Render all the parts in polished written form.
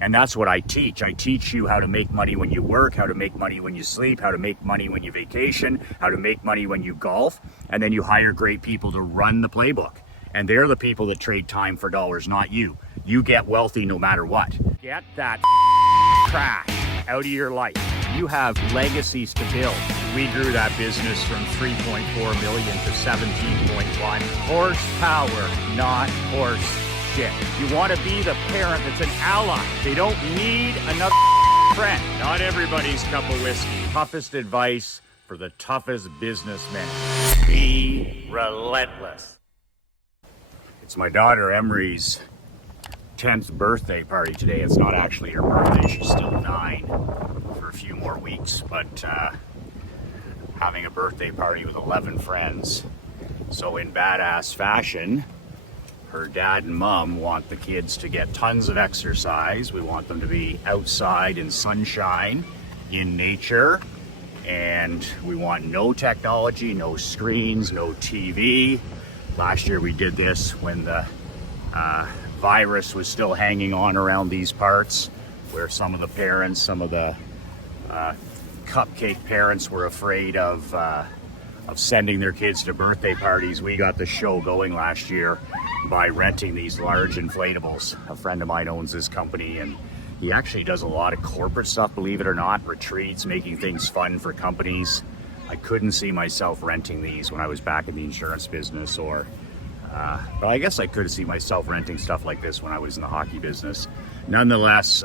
And that's what I teach. I teach you how to make money when you work, how to make money when you sleep, how to make money when you vacation, how to make money when you golf, and then you hire great people to run the playbook. And they're the people that trade time for dollars, not you. You get wealthy no matter what. Get that trash out of your life. You have legacies to build. We grew that business from 3.4 million to 17.1. Horsepower, not horse shit. You want to be the parent that's an ally. They don't need another friend. Not everybody's cup of whiskey. Toughest advice for the toughest businessmen. Be relentless. It's my daughter Emery's 10th birthday party today. It's not actually her birthday. She's still 9 for a few more weeks, but having a birthday party with 11 friends. So in badass fashion, her dad and mom want the kids to get tons of exercise. We want them to be outside in sunshine, in nature, and we want no technology, no screens, no TV. Last year we did this when the virus was still hanging on around these parts, where some of the parents, some of the cupcake parents were afraid of sending their kids to birthday parties. We got the show going last year by renting these large inflatables. A friend of mine owns this company, and he actually does a lot of corporate stuff, believe it or not, retreats, making things fun for companies. I couldn't see myself renting these when I was back in the insurance business, or but I guess I could see myself renting stuff like this when I was in the hockey business. Nonetheless,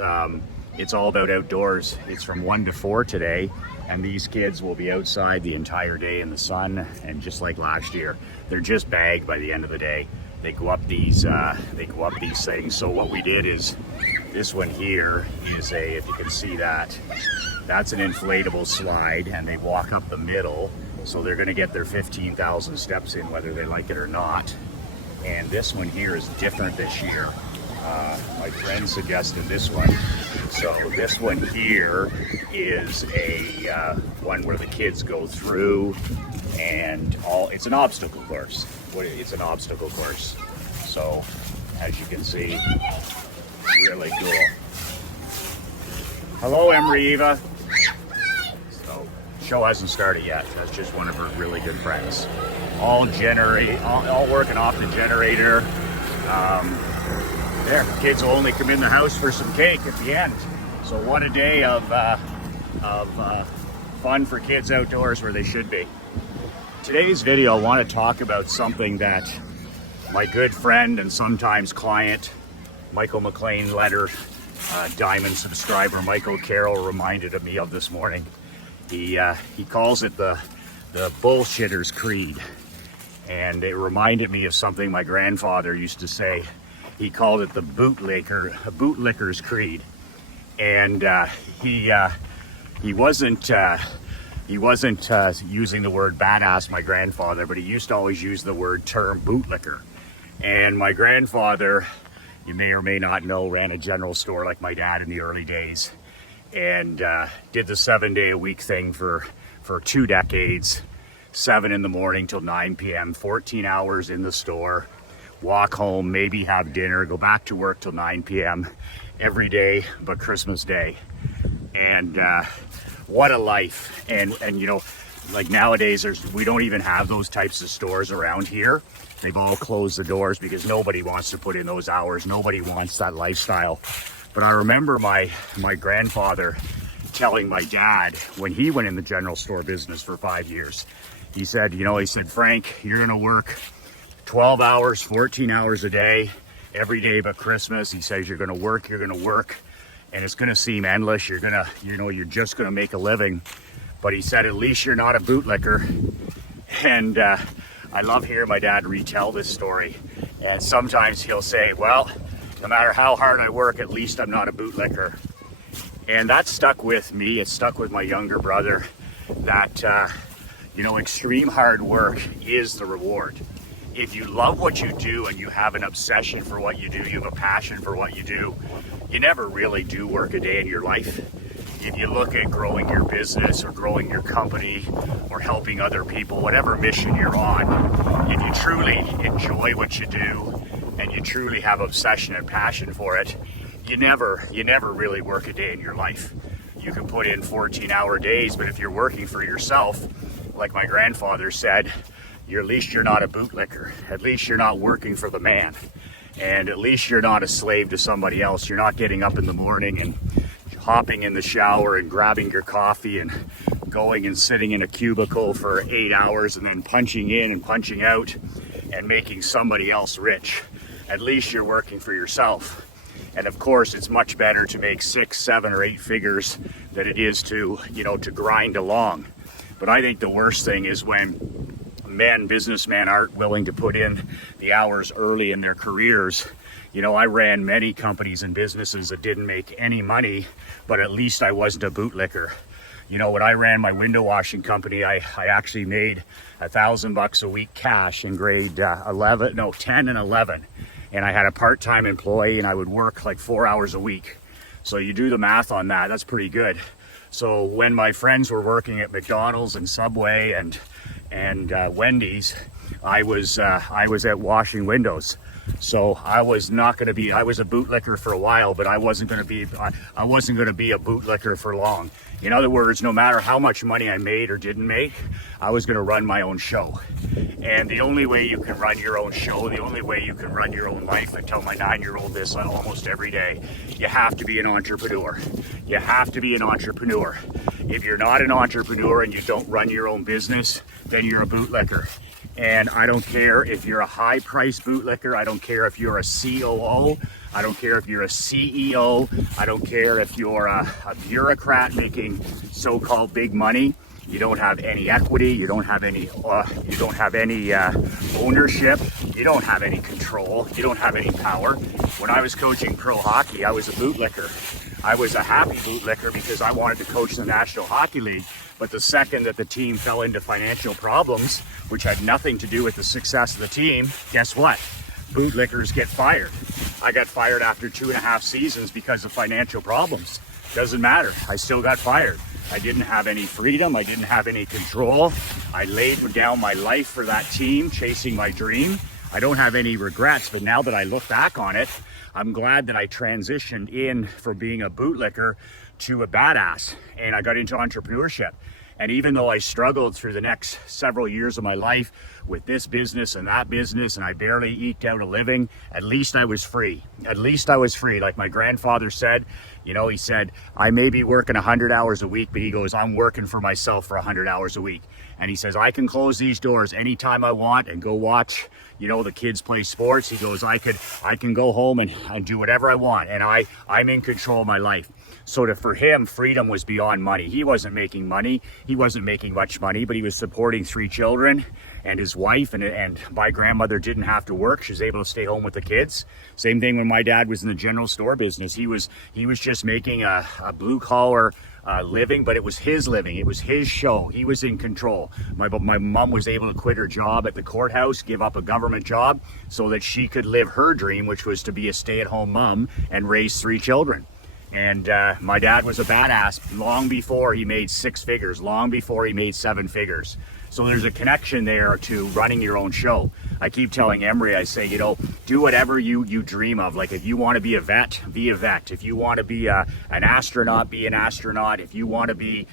it's all about outdoors. It's from 1 to 4 today, and these kids will be outside the entire day in the sun. And just like last year, they're just bagged by the end of the day. They go up these things. So what we did is, this one here is if you can see that, that's an inflatable slide, and they walk up the middle. So they're going to get their 15,000 steps in, whether they like it or not. And this one here is different this year. My friend suggested this one. So this one here is a one where the kids go through, and it's an obstacle course. It's an obstacle course. So as you can see, really cool. Hello, Emery Eva. So show hasn't started yet. That's just one of her really good friends. All working off the generator. There, kids will only come in the house for some cake at the end. So what a day of fun for kids outdoors where they should be. Today's video, I want to talk about something that my good friend and sometimes client, Michael McLean letter, Diamond subscriber Michael Carroll, reminded me of this morning. He calls it the bullshitter's creed. And it reminded me of something my grandfather used to say. He called it the bootlicker's creed. And he wasn't using the word badass, my grandfather, but he used to always use the term bootlicker. And my grandfather, you may or may not know, ran a general store like my dad in the early days, and did the 7-day-a-week thing for 2 decades. 7 in the morning till 9 p.m., 14 hours in the store, walk home, maybe have dinner, go back to work till 9 p.m. every day but Christmas Day. And what a life. And you know, like nowadays, we don't even have those types of stores around here. They've all closed the doors because nobody wants to put in those hours. Nobody wants that lifestyle. But I remember my grandfather telling my dad, when he went in the general store business for 5 years, he said, Frank, you're gonna work 12 hours, 14 hours a day, every day but Christmas. He says, you're gonna work, and it's gonna seem endless. You're just gonna make a living. But he said, at least you're not a bootlicker. And I love hearing my dad retell this story. And sometimes he'll say, well, no matter how hard I work, at least I'm not a bootlicker. And that stuck with me. It stuck with my younger brother, that extreme hard work is the reward. If you love what you do and you have an obsession for what you do, you have a passion for what you do, you never really do work a day in your life. If you look at growing your business or growing your company or helping other people, whatever mission you're on, if you truly enjoy what you do and you truly have obsession and passion for it, you never really work a day in your life. You can put in 14-hour days, but if you're working for yourself, like my grandfather said, at least you're not a bootlicker. At least you're not working for the man. And at least you're not a slave to somebody else. You're not getting up in the morning and hopping in the shower and grabbing your coffee and going and sitting in a cubicle for 8 hours and then punching in and punching out and making somebody else rich. At least you're working for yourself. And of course, it's much better to make 6, 7, or 8 figures than it is to, to grind along. But I think the worst thing is when businessmen aren't willing to put in the hours early in their careers. I ran many companies and businesses that didn't make any money, but at least I wasn't a bootlicker. When I ran my window washing company, I actually made $1,000 a week cash in grade 10 and 11. And I had a part-time employee and I would work like 4 hours a week. So you do the math on that, that's pretty good. So when my friends were working at McDonald's and Subway and Wendy's, I was at washing windows. So I was not going to be. I was a bootlicker for a while, but I wasn't going to be. I wasn't going to be a bootlicker for long. In other words, no matter how much money I made or didn't make, I was going to run my own show. And the only way you can run your own show, the only way you can run your own life, I tell my 9-year-old this almost every day, you have to be an entrepreneur. You have to be an entrepreneur. If you're not an entrepreneur and you don't run your own business, then you're a bootlicker. And I don't care if you're a high-priced bootlicker. I don't care if you're a COO. I don't care if you're a CEO. I don't care if you're a bureaucrat making so-called big money. You don't have any equity. You don't have any. Ownership. You don't have any control. You don't have any power. When I was coaching pro hockey, I was a bootlicker. I was a happy bootlicker because I wanted to coach the National Hockey League. But the second that the team fell into financial problems, which had nothing to do with the success of the team, guess what? Bootlickers get fired. I got fired after 2.5 seasons because of financial problems. Doesn't matter. I still got fired. I didn't have any freedom. I didn't have any control. I laid down my life for that team, chasing my dream. I don't have any regrets, but now that I look back on it, I'm glad that I transitioned in from being a bootlicker to a badass, and I got into entrepreneurship. And even though I struggled through the next several years of my life with this business and that business, and I barely eked out a living, at least I was free. At least I was free. Like my grandfather said, he said, I may be working 100 hours a week, but he goes, I'm working for myself for 100 hours a week. And he says, I can close these doors anytime I want and go watch, the kids play sports. He goes, I can go home and do whatever I want. And I'm in control of my life. So for him, freedom was beyond money. He wasn't making money. He wasn't making much money, but he was supporting 3 children and his wife. And my grandmother didn't have to work. She was able to stay home with the kids. Same thing when my dad was in the general store business. He was just making a blue collar living, but it was his living. It was his show. He was in control. My mom was able to quit her job at the courthouse, give up a government job so that she could live her dream, which was to be a stay-at-home mom and raise 3 children. And my dad was a badass long before he made 6 figures, long before he made 7 figures. So there's a connection there to running your own show. I keep telling Emery, I say, do whatever you dream of. Like if you want to be a vet, be a vet. If you want to be an astronaut, be an astronaut. If you want to be,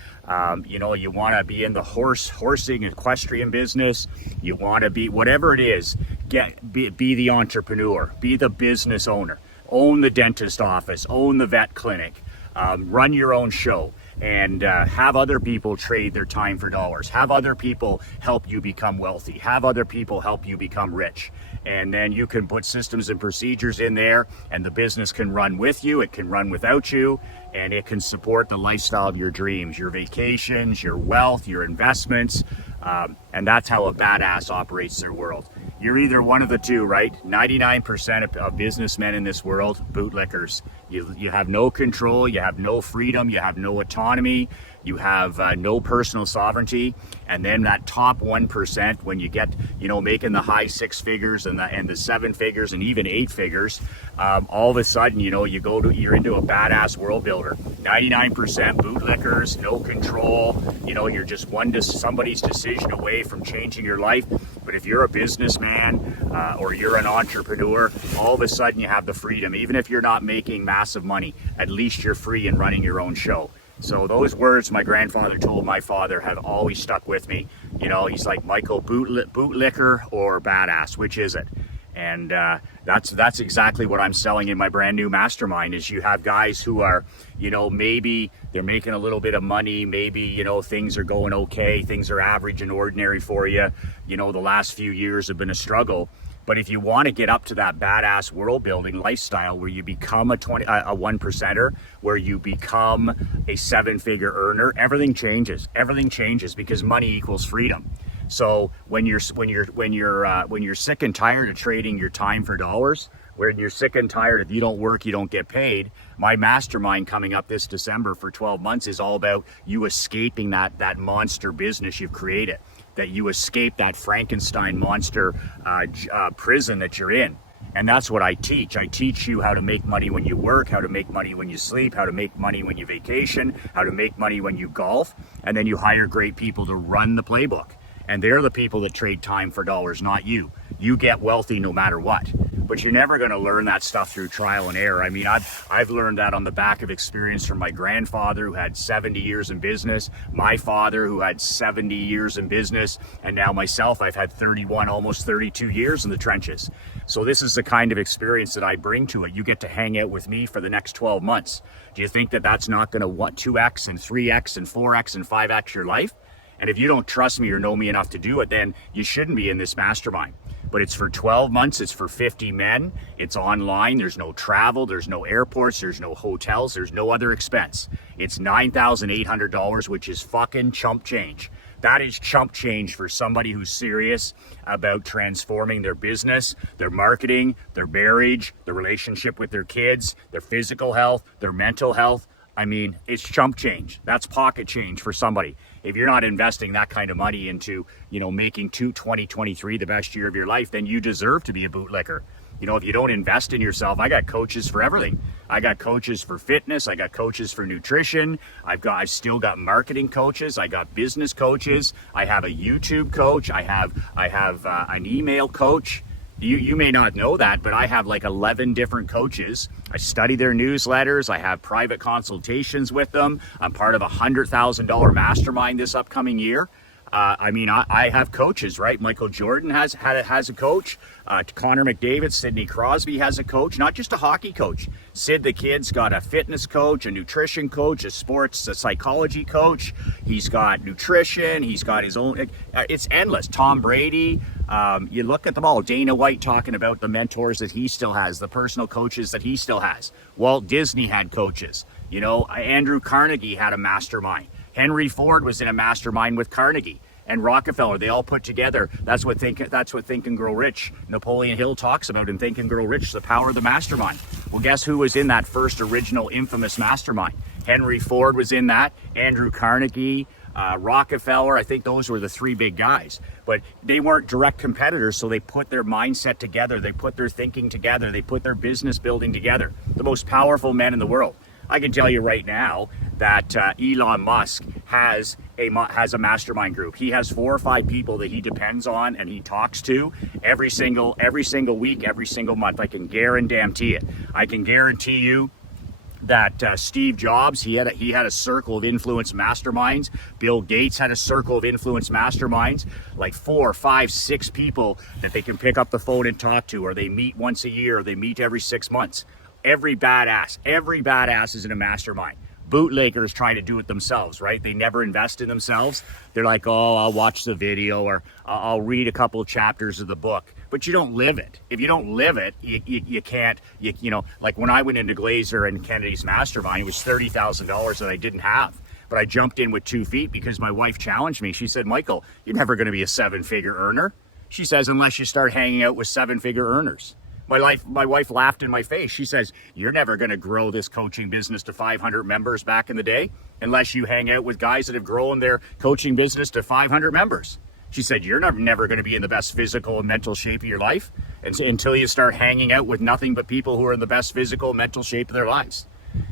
you want to be in the horsing equestrian business, you want to be whatever it is, be the entrepreneur, be the business owner. Own the dentist office, own the vet clinic, run your own show, and have other people trade their time for dollars. Have other people help you become wealthy. Have other people help you become rich. And then you can put systems and procedures in there, and the business can run with you, it can run without you, and it can support the lifestyle of your dreams, your vacations, your wealth, your investments, and that's how a badass operates their world. You're either one of the two, right? 99% of businessmen in this world, bootlickers. You have no control, you have no freedom, you have no autonomy, you have no personal sovereignty. And then that top 1%, when you get, making the high 6 figures and the 7 figures and even 8 figures, all of a sudden, you're into a badass world builder. 99% bootlickers, no control. You're just somebody's decision away from changing your life. But if you're a businessman or you're an entrepreneur, all of a sudden you have the freedom. Even if you're not making massive money, at least you're free in running your own show. So those words my grandfather told my father have always stuck with me. You know, he's like, Michael, bootlicker or badass, which is it? And that's exactly what I'm selling in my brand new mastermind. Is you have guys who are, you know, maybe they're making a little bit of money, maybe, you know, things are going okay, things are average and ordinary for you. You know, the last few years have been a struggle. But if you want to get up to that badass world building lifestyle where you become a one percenter, where you become a 7-figure earner, everything changes. Everything changes because money equals freedom. So when you're sick and tired of trading your time for dollars, when you're sick and tired if you don't work, you don't get paid, my mastermind coming up this December for 12 months is all about you escaping that monster business you've created, that you escape that Frankenstein monster prison that you're in. And that's what I teach. I teach you how to make money when you work, how to make money when you sleep, how to make money when you vacation, how to make money when you golf, and then you hire great people to run the playbook. And they're the people that trade time for dollars, not you. You get wealthy no matter what. But you're never going to learn that stuff through trial and error. I mean, I've learned that on the back of experience from my grandfather, who had 70 years in business, my father, who had 70 years in business, and now myself, I've had 31, almost 32 years in the trenches. So this is the kind of experience that I bring to it. You get to hang out with me for the next 12 months. Do you think that that's not going to 2x and 3x and 4x and 5x your life? And if you don't trust me or know me enough to do it, then you shouldn't be in this mastermind. But it's for 12 months, it's for 50 men, it's online, there's no travel, there's no airports, there's no hotels, there's no other expense. It's $9,800, which is fucking chump change. That is chump change for somebody who's serious about transforming their business, their marketing, their marriage, their relationship with their kids, their physical health, their mental health. I mean, it's chump change. That's pocket change for somebody. If you're not investing that kind of money into, you know, making 2023 the best year of your life, then you deserve to be a bootlicker. You know, if you don't invest in yourself, I got coaches for everything. I got coaches for fitness. I got coaches for nutrition. I've still got marketing coaches. I got business coaches. I have a YouTube coach. I have an email coach. You may not know that, but I have like 11 different coaches. I study their newsletters. I have private consultations with them. I'm part of a $100,000 mastermind this upcoming year. I have coaches, right? Michael Jordan has a coach. Connor McDavid, Sidney Crosby has a coach, not just a hockey coach. Sid the Kid's got a fitness coach, a nutrition coach, a psychology coach. He's got nutrition. He's got his own. It's endless. Tom Brady. You look at them all. Dana White talking about the mentors that he still has, the personal coaches that he still has. Walt Disney had coaches. You know, Andrew Carnegie had a mastermind. Henry Ford was in a mastermind with Carnegie and Rockefeller. They all put together. That's what Think and Grow Rich. Napoleon Hill talks about in Think and Grow Rich, the power of the mastermind. Well, guess who was in that first original infamous mastermind? Henry Ford was in that. Andrew Carnegie, Rockefeller. I think those were the three big guys. But they weren't direct competitors, so they put their mindset together. They put their thinking together. They put their business building together. The most powerful men in the world. I can tell you right now that Elon Musk has a mastermind group. He has 4 or 5 people that he depends on and he talks to every single week, every single month. I can guarantee it. I can guarantee you that Steve Jobs, he had a circle of influence masterminds. Bill Gates had a circle of influence masterminds, like 4, 5, 6 people that they can pick up the phone and talk to, or they meet once a year, or they meet every 6 months. Every badass is in a mastermind. Bootlickers try to do it themselves, right? They never invest in themselves. They're like, oh, I'll watch the video, or I'll read a couple chapters of the book. But you don't live it. If you don't live it, you can't, you know, like when I went into Glazer and Kennedy's mastermind, it was $30,000 that I didn't have. But I jumped in with 2 feet because my wife challenged me. She said, Michael, you're never going to be a 7-figure earner. She says, unless you start hanging out with 7-figure earners. My wife laughed in my face. She says, you're never going to grow this coaching business to 500 members back in the day unless you hang out with guys that have grown their coaching business to 500 members. She said, you're never going to be in the best physical and mental shape of your life until you start hanging out with nothing but people who are in the best physical and mental shape of their lives.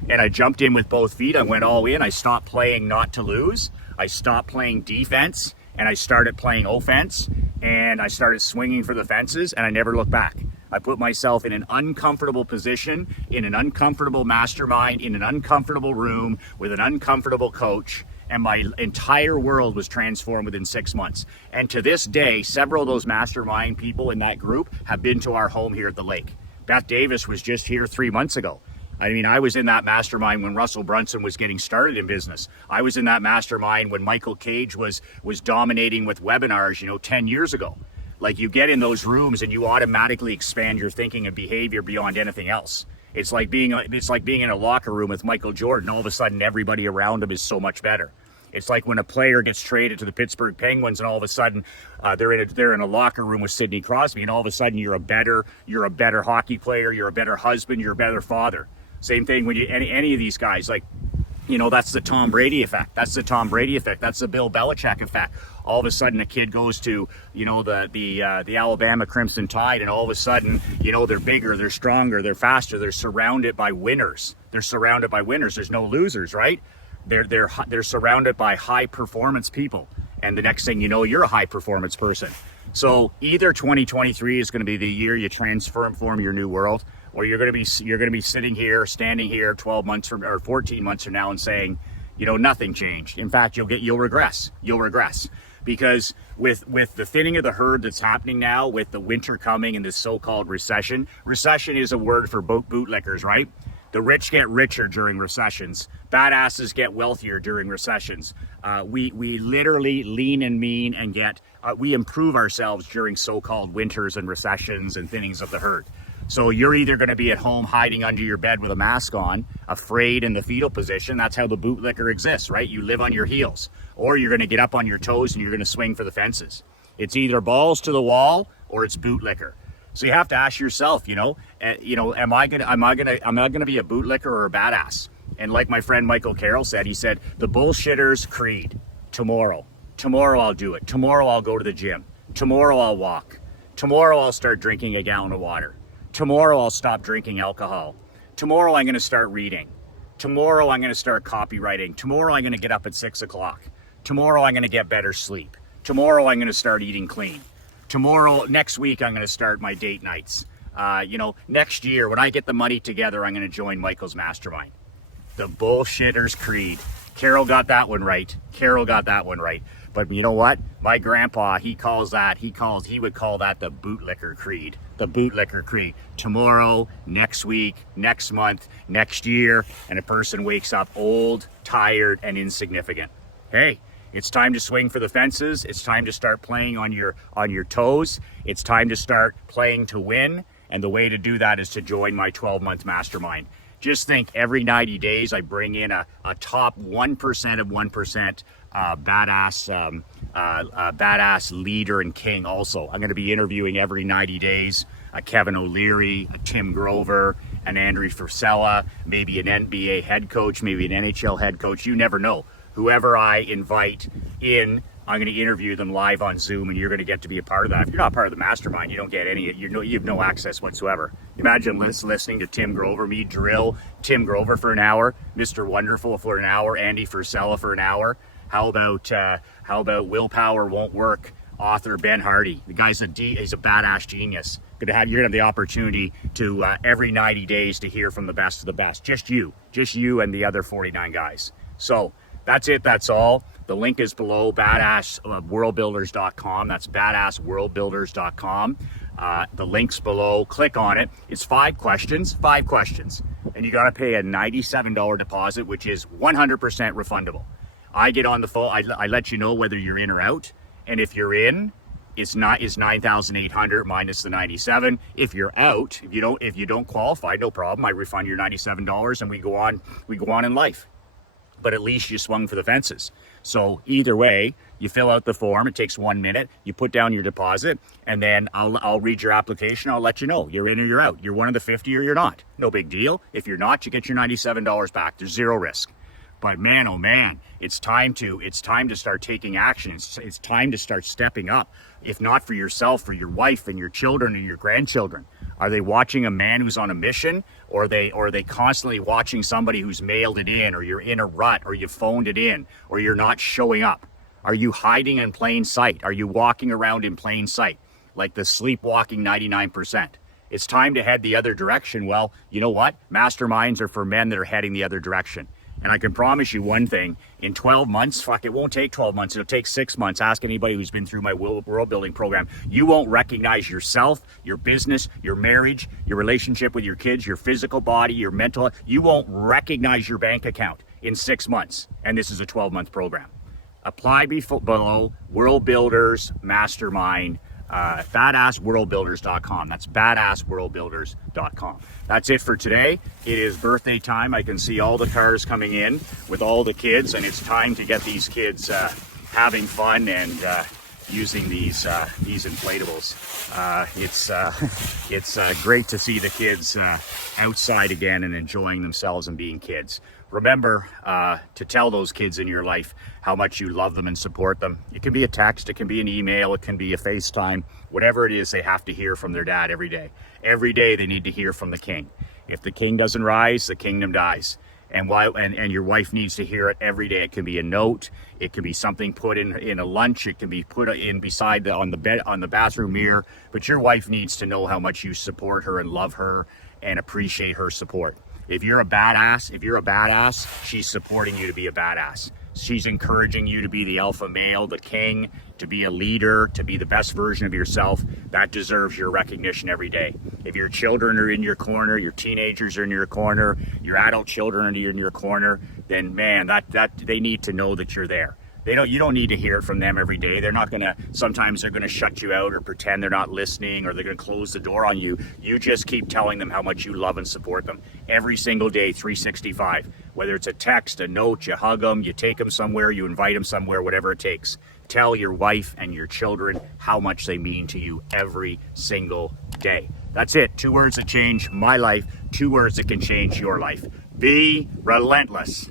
And I jumped in with both feet. I went all in. I stopped playing not to lose. I stopped playing defense and I started playing offense. and I started swinging for the fences, and I never looked back. I put myself in an uncomfortable position, in an uncomfortable mastermind, in an uncomfortable room with an uncomfortable coach, and my entire world was transformed within 6 months. And to this day, several of those mastermind people in that group have been to our home here at the lake. Beth Davis was just here 3 months ago. I mean, I was in that mastermind when Russell Brunson was getting started in business. I was in that mastermind when Michael Cage was dominating with webinars, 10 years ago. Like, you get in those rooms and you automatically expand your thinking and behavior beyond anything else. It's like being in a locker room with Michael Jordan. All of a sudden, everybody around him is so much better. It's like when a player gets traded to the Pittsburgh Penguins, and all of a sudden they're in a locker room with Sidney Crosby, and all of a sudden you're a better hockey player, you're a better husband, you're a better father. Same thing when any of these guys, like, that's the Tom Brady effect. That's the Tom Brady effect. That's the Bill Belichick effect. All of a sudden, a kid goes to, the Alabama Crimson Tide, and all of a sudden, they're bigger, they're stronger, they're faster. They're surrounded by winners. There's no losers, right? They're surrounded by high performance people, and the next thing you know, you're a high performance person. So either 2023 is going to be the year you transform your new world, or you're going to be standing here 12 months or 14 months from now and saying, nothing changed. In fact, you'll regress. Because with the thinning of the herd that's happening now, with the winter coming and this so-called recession is a word for bootlickers, right? The rich get richer during recessions. Badasses get wealthier during recessions. We literally lean and mean and we improve ourselves during so-called winters and recessions and thinnings of the herd. So you're either going to be at home hiding under your bed with a mask on, afraid in the fetal position. That's how the bootlicker exists, right? You live on your heels. Or you're going to get up on your toes and you're going to swing for the fences. It's either balls to the wall or it's bootlicker. So you have to ask yourself, am I gonna be a bootlicker or a badass? And like my friend Michael Carroll said, he said, the bullshitter's creed, tomorrow I'll do it. Tomorrow I'll go to the gym. Tomorrow I'll walk. Tomorrow I'll start drinking a gallon of water. Tomorrow I'll stop drinking alcohol. Tomorrow I'm going to start reading. Tomorrow I'm going to start copywriting. Tomorrow I'm going to get up at 6 o'clock. Tomorrow I'm going to get better sleep. Tomorrow I'm going to start eating clean. Next week I'm going to start my date nights. Next year when I get the money together, I'm going to join Michael's mastermind. The bullshitter's creed. Carol got that one right. But you know what? My grandpa, he would call that the bootlicker creed. The bootlicker creed. Tomorrow, next week, next month, next year, and a person wakes up old, tired, and insignificant. Hey, it's time to swing for the fences. It's time to start playing on your toes. It's time to start playing to win. And the way to do that is to join my 12-month mastermind. Just think, every 90 days I bring in a top 1% of 1% badass leader and king. Also, I'm going to be interviewing every 90 days a Kevin O'Leary, a Tim Grover, an Andrew Frisella, maybe an NBA head coach, maybe an NHL head coach. You never know. Whoever I invite in, I'm going to interview them live on Zoom, and you're going to get to be a part of that. If you're not part of the mastermind, you don't get any. You have no access whatsoever. Imagine listening to Tim Grover, me drill Tim Grover for an hour, Mr. Wonderful for an hour, Andy Frisella for an hour. How about Willpower Won't Work author Ben Hardy? The guy's he's a badass genius. You're gonna have the opportunity to every 90 days to hear from the best of the best. Just you and the other 49 guys. So that's it. That's all. The link is below, badassworldbuilders.com. That's badassworldbuilders.com. The link's below. Click on it. It's 5 questions. And you got to pay a $97 deposit, which is 100% refundable. I get on the phone. I let you know whether you're in or out. And if you're in, it's $9,800 minus the 97. If you're out, if you don't qualify, no problem. I refund your $97 and we go on in life. But at least you swung for the fences. So either way, you fill out the form. It takes 1 minute. You put down your deposit, and then I'll read your application. I'll let you know you're in or you're out. You're one of the 50 or you're not. No big deal. If you're not, you get your $97 back. There's zero risk. But man, oh man, it's time to start taking action. It's time to start stepping up. If not for yourself, for your wife and your children and your grandchildren. Are they watching a man who's on a mission, or are they constantly watching somebody who's mailed it in, or you're in a rut, or you phoned it in, or you're not showing up? Are you hiding in plain sight? Are you walking around in plain sight? Like the sleepwalking 99%. It's time to head the other direction. Well, you know what? Masterminds are for men that are heading the other direction. And I can promise you one thing, in 12 months, fuck, it won't take 12 months, it'll take 6 months. Ask anybody who's been through my world building program. You won't recognize yourself, your business, your marriage, your relationship with your kids, your physical body, your mental, you won't recognize your bank account in 6 months. And this is a 12-month program. Apply below, World Builders Mastermind, badassworldbuilders.com. That's badassworldbuilders.com. That's it for today. It is birthday time. I can see all the cars coming in with all the kids, and it's time to get these kids having fun and using these inflatables. It's great to see the kids outside again and enjoying themselves and being kids. Remember to tell those kids in your life how much you love them and support them. It can be a text, it can be an email, it can be a FaceTime, whatever it is, they have to hear from their dad every day. Every day they need to hear from the king. If the king doesn't rise, the kingdom dies. And your wife needs to hear it every day. It can be a note, it can be something put in a lunch, it can be put in beside on the bathroom mirror, but your wife needs to know how much you support her and love her and appreciate her support. If you're a badass, she's supporting you to be a badass. She's encouraging you to be the alpha male, the king, to be a leader, to be the best version of yourself. That deserves your recognition every day. If your children are in your corner, your teenagers are in your corner, your adult children are in your corner, then man, that they need to know that you're there. You don't need to hear it from them every day. Sometimes they're gonna shut you out or pretend they're not listening, or they're gonna close the door on you. You just keep telling them how much you love and support them every single day, 365. Whether it's a text, a note, you hug them, you take them somewhere, you invite them somewhere, whatever it takes. Tell your wife and your children how much they mean to you every single day. That's it. 2 words that change my life, 2 words that can change your life. Be relentless.